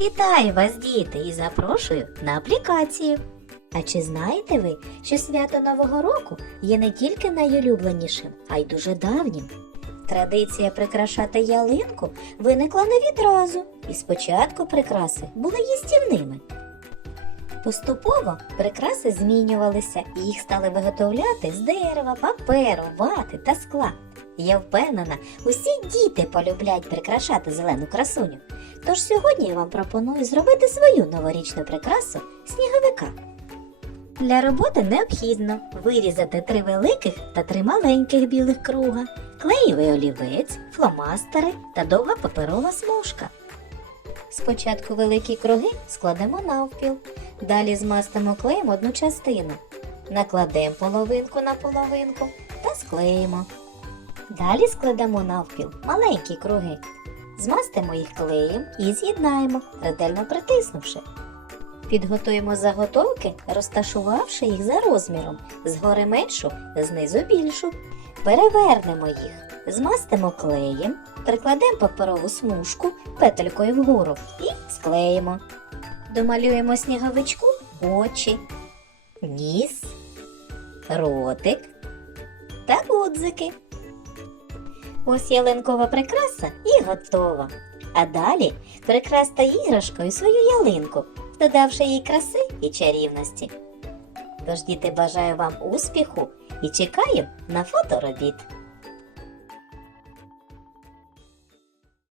Вітаю вас, діти, і запрошую на аплікацію. А чи знаєте ви, що свято Нового року є не тільки найулюбленішим, а й дуже давнім? Традиція прикрашати ялинку виникла не відразу, і спочатку прикраси були їстівними. Поступово прикраси змінювалися і їх стали виготовляти з дерева, паперу, вати та скла. Я впевнена, усі діти полюблять прикрашати зелену красуню. Тож сьогодні я вам пропоную зробити свою новорічну прикрасу сніговика. Для роботи необхідно вирізати три великих та три маленьких білих круга, клеєвий олівець, фломастери та довга паперова смужка. Спочатку великі круги складемо навпіл, далі змастимо клеєм одну частину, накладемо половинку на половинку та склеїмо. Далі складемо навпіл маленькі круги, змастимо їх клеєм і з'єднаємо, ретельно притиснувши. Підготуємо заготовки, розташувавши їх за розміром, згори меншу, знизу більшу. Перевернемо їх, змастимо клеєм, прикладемо паперову смужку петелькою вгору і склеїмо. Домалюємо сніговичку очі, ніс, ротик та гудзики. Ось ялинкова прикраса і готова. А далі прикрасьте іграшкою свою ялинку, додавши їй краси і чарівності. Тож, діти, бажаю вам успіху і чекаю на фоторобіт.